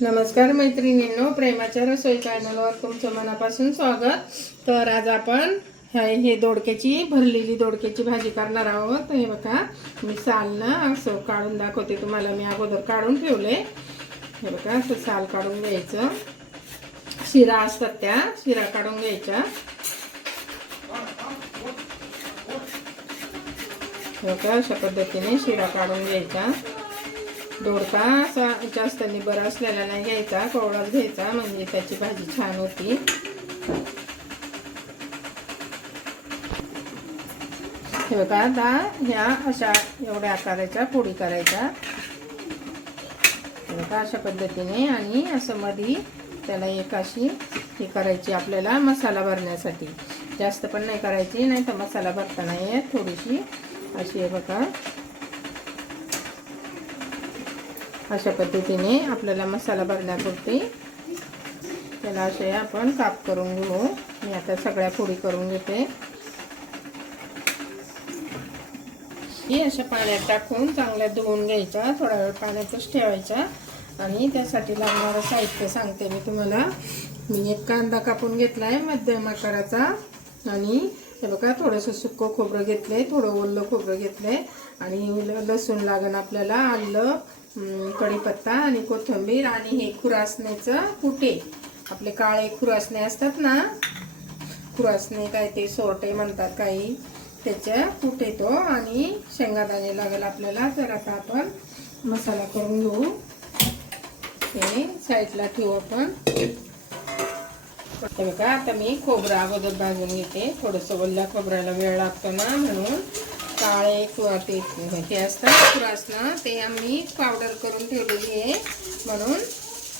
नमस्कार मैत्रिणींनो, प्रेमाच्या रसोई चॅनलवर तुमचं मनापासून स्वागत। तर आज आपण हे दोडक्याची भरलेली दोडक्याची भाजी करणार आहोत। हे बघा, मी साल ना असं काढून दाखवते तुम्हाला। मी अगोदर काढून ठेवले। हे बघा, असं साल काढून घ्यायचं। शिरा असतात त्या शिरा काढून घ्यायच्या। हे बघा, अशा पद्धतीने शिरा काढून घ्यायचा। दोडका असा जास्त निबर असलेला नाही घ्यायचा, कोवळाच घ्यायचा, म्हणजे त्याची भाजी छान होती। हे बघा, आता ह्या अशा एवढ्या आकाराच्या पोळी करायच्या। हे बघा, अशा पद्धतीने। आणि असं मध्ये त्याला एक अशी हे करायची आपल्याला मसाला भरण्यासाठी। जास्त पण नाही करायची, नाही तर मसाला भरता नाही येत। थोडीशी अशी आहे बघा, अशा पद्धतीने आपल्याला मसाला भरण्यापुरती त्याला असे आपण काप करून घेऊ। मी आता सगळ्या फोडी करून घेते। ही अशा पाण्यात टाकून चांगल्या धुवून घ्यायच्या, थोडा वेळ पाण्यातच ठेवायच्या। आणि त्यासाठी लागणारं साहित्य सांगते मी तुम्हाला। मी एक कांदा कापून घेतलाय मध्यम आकाराचा। आणि हे बघा, थोडंसं सुकं खोबरं घेतलंय, थोडं ओलं खोबरं घेतलंय। आणि लसूण लागण आपल्याला, आलं, कढीपत्ता आणि कोथिंबीर। आणि हे खुरासण्याचं कुटे, आपले काळे खुरासणे असतात ना, खुरासणे काय ते सोरटे म्हणतात काही, त्याच्या कुटे तो। आणि शेंगादाणे लागेल आपल्याला। तर आता आपण मसाला करून घेऊ। हे साईडला ठेवू आपण। हे बघा, आता मी खोबरं अगोदर भाजून घेते। थोडंसं ओल्या खोबऱ्याला वेळ लागतो ना, म्हणून काळे ते असतात खुरासना, ते आम्ही पावडर करून ठेवलेली आहे। म्हणून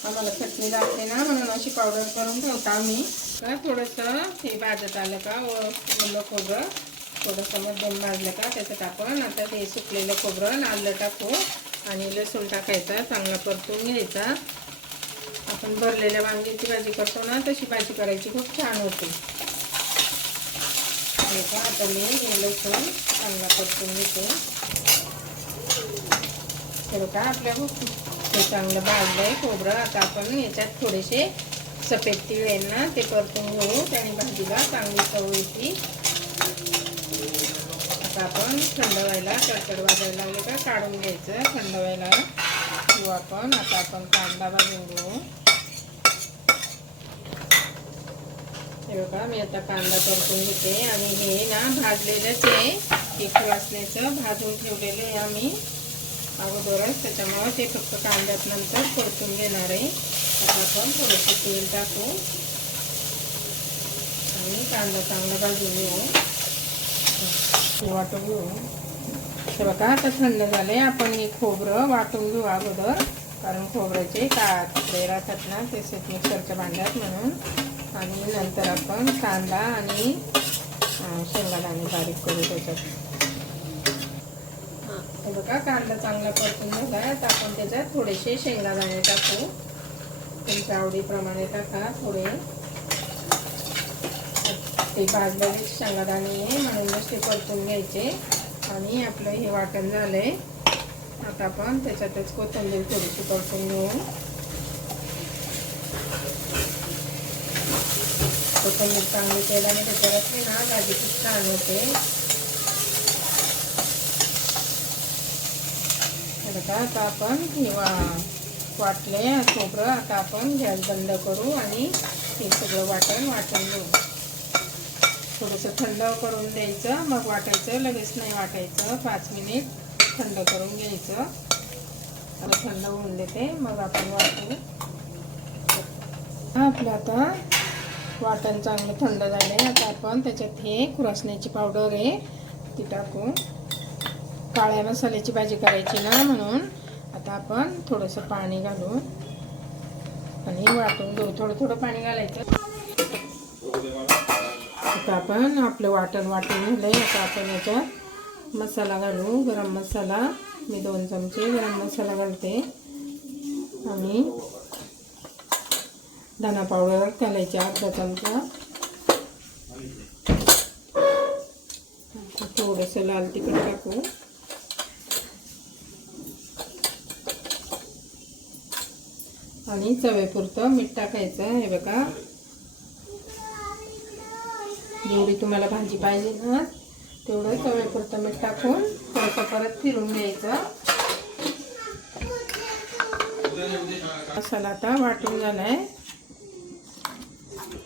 आम्हाला चटणी लागते ना, म्हणून अशी पावडर करून ठेवतो आम्ही। का थोडंसं हे भाजत आलं का ओलं खोबरं थोडंसं मध्यम भाजलं का त्याच्यात आपण आता ते सुकलेलं खोबरं, आलं टाकू आणि लसूण टाकायचा, चांगला परतून घ्यायचा। आपण भरलेल्या वांग्याची भाजी करतो ना, तशी भाजी करायची, खूप छान होते। हे का, आता मी हे लसूण चांगला परतून घेते। हे बघा, आपल्या हे चांगलं भाजलंय खोबरं। आता आपण याच्यात थोडेसे सफेद तीळ आहे ना, ते परतून घेऊ, त्याने भाजीला चांगली चव येते। आता आपण थंड व्हायला, कडकड वाजायला लागले का काढून घ्यायचं, थंड व्हायला घेऊ आपण। आता आपण कांदा भाजून घेऊ। हे बघा, मी आता कांदा परतून घेते। आणि हे ना भाजलेलंच आहे, हे खुरासण्याचं भाजून ठेवलेलं आहे आम्ही अगोदरच, त्याच्यामुळे ते फक्त कांद्यात नंतर परतून घेणार आहे। आता आपण थोडंसं तेल टाकू आणि कांदा चांगला भाजून घेऊ, वाटून घेऊ। हे बघा, आता थंड झाले, आपण हे खोबरं वाटून घेऊ अगोदर, कारण खोबऱ्याचे तुकडे राहतात ना, ते मिक्सरच्या भांड्यात, म्हणून। आणि नंतर आपण कांदा आणि शेंगादाणे बारीक करू त्याच्यात। हे बघा, कांदा चांगला परतून झाला। आता आपण त्याच्यात थोडेसे शेंगादाणे टाकू, तुमच्या आवडीप्रमाणे टाका थोडे। ते भाजलेले शेंगादाणे आहे म्हणूनच ते परतून घ्यायचे। आणि आपलं हे वाटण झालंय, आता आपण त्याच्यातच कोथिंबीर थोडीशी परतून घेऊ। कोथिंबीर चांगली तेलाने त्याच्यात असली ना, भाजी खूप छान होते। आता आपण वाटले खोबरं, आता आपण गॅस बंद करू आणि हे सगळं वाटून घेऊ। थोडंसं थंड करून द्यायचं, मग वाटायचं, लगेच नाही वाटायचं। 5 मिनिट थंड करून घ्यायचं। आता थंड होऊन देते, मग आपण वाटू। आपलं आता वाटण चांगलं थंड झाले। आता आपण त्याच्यात हे खुरासण्याची पावडर आहे ती टाकू। काळ्या मसाल्याची भाजी करायची ना, म्हणून आता आपण थोडंसं पाणी घालू आणि वाटून घेऊ। थोडं थोडं पाणी घालायचं। आता आपण आपलं वाटण वाटून झालंय। आता आपण याच्यात मसाला घालू, गरम मसाला। मी 2 चमचे गरम मसाला घालते। आणि धना पावडर घालायची अर्धा चमचा, थोडंसं लाल तिखट टाकू। आणि चवीपुरतं मीठ टाकायचं. हे बघा, जेवढी तुम्हाला भाजी पाहिजे ना तेवढं चवीपुरतं मीठ टाकून थोडंसं परत फिरून घ्यायचं. मसाला आता वाटून झालाय,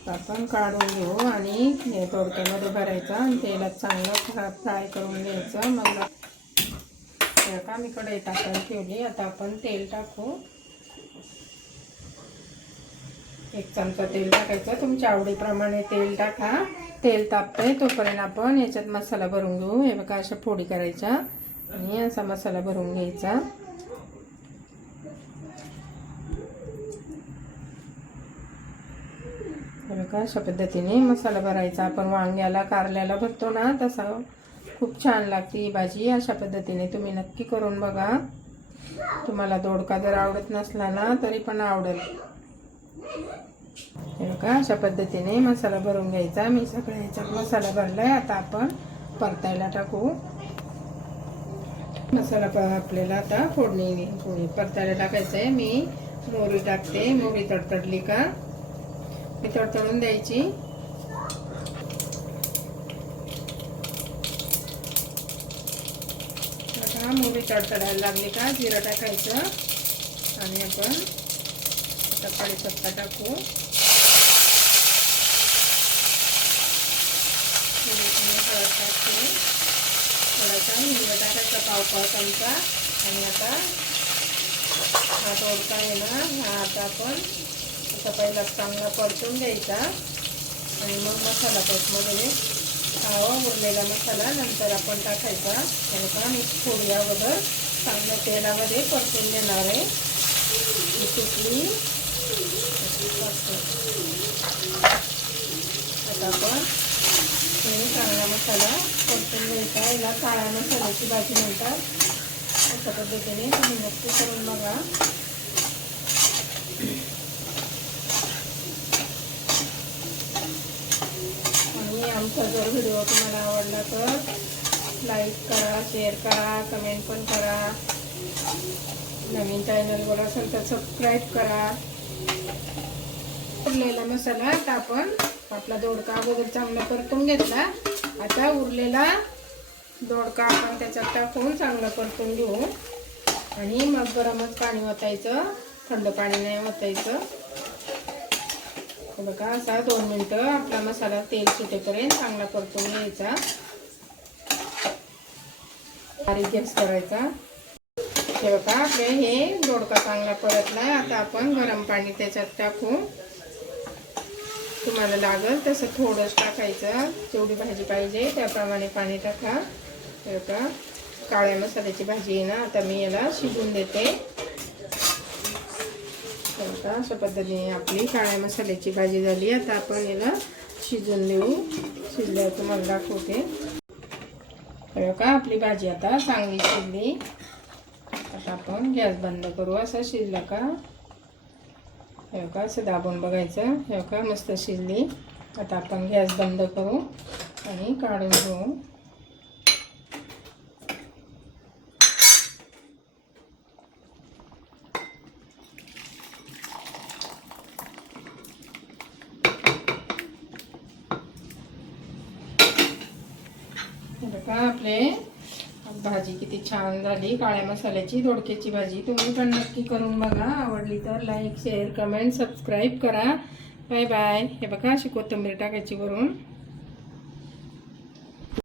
आपण काढून घेऊ आणि दोडक्यामध्ये भरायचा आणि तेलात चांगलं फ्राय करून घ्यायचं. मग का मी कढई टाकायला ठेवली. आता आपण तेल टाकू. 1 चमचा तेल टाकायचं. तुमच्या आवडीप्रमाणे तेल टाका. तेल तापतंय तोपर्यंत आपण याच्यात मसाला भरून घेऊ. हे बघा, अशा फोडी करायच्या आणि असा मसाला भरून घ्यायचा. हे बघा, अशा पद्धतीने मसाला भरायचा. आपण वांग्याला कारल्याला भरतो ना तसा खूप छान लागते ही भाजी. अशा पद्धतीने तुम्ही नक्की करून बघा. तुम्हाला दोडका जर आवडत नसला ना तरी पण आवडेल. हे बघा, अशा पद्धतीने मसाला भरून घ्यायचा. मी सगळ्या ह्याच्यात मसाला भरलाय. आता आपण परतायला टाकू. मसाला आपल्याला आता फोडणी परतायला टाकायचं आहे. मी मोहरी टाकते. मोहरी तडतडली का मी तडतडून द्यायची. आता मोहरी तडतडायला लागली का जिरं टाकायचं आणि आपण आता कढीपत्ता टाकू. थोडासा हिंग टाकायचा, पाव चमचा. आणि आता हा दोडका आहे ना, हा आता आपण असा पहिला चांगला परतून द्यायचा आणि मग मसाला पेस्टमध्ये उरलेला मसाला नंतर आपण टाकायचा. त्यानंतर मी थोडी अगोदर चांगल्या तेलामध्ये परतून देणार आहे. सुकली आता आपण चांगला मसाला परतून घ्यायचा. याला काळ्या मसाल्याची भाजी म्हणतात. अशा पद्धतीने तुम्ही नक्की करून बघा. आणि आमचा जर व्हिडिओ तुम्हाला आवडला तर लाईक करा, शेअर करा, कमेंट पण करा. नवीन चॅनलवर असेल तर सबस्क्राईब करा. उरलेला मसाला आता आपण आपला दोडका अगोदर चांगला परतून घेतला. आता उरलेला दोडका आपण त्याच्यात टाकून चांगला परतून घेऊ आणि मग गरमच पाणी ओतायचं, थंड पाणी नाही ओतायचं. बघा, असा 2 मिनिटं आपला मसाला तेल सुटेपर्यंत चांगला परतून घ्यायचा. बारीक गॅस करायचा. हे बघा, आपले हे दोडका चांगला परतला. आता आपण गरम पाणी त्याच्यात टाकू. तुम्हाला लागेल तसं थोडंच टाकायचं. जेवढी भाजी पाहिजे त्याप्रमाणे पाणी टाका. हे बघा, काळ्या मसाल्याची भाजी आहे ना. आता मी याला शिजून देते. बघा, अशा पद्धतीने आपली काळ्या मसाल्याची भाजी झाली. आता आपण याला शिजून देऊ. शिजल्यावर तुम्हाला दाखवते. हे बघा, आपली भाजी आता चांगली शिजली. आता आपण गॅस बंद करू. असं शिजलं का हे बघा, असं दाबून बघायचं. हे बघा, मस्त शिजली. आता आपण गॅस बंद करू आणि काढून घेऊ. बघा, आपले भाजी किती छान झाली. काळ्या मसाल्याची दोडक्याची भाजी. तुम्ही पण नक्की करून बघा. आवडली तर लाईक, शेअर, कमेंट, सबस्क्राईब करा. Bye bye. हे बघा, अशी कोथिंबीर टाकायची वरून.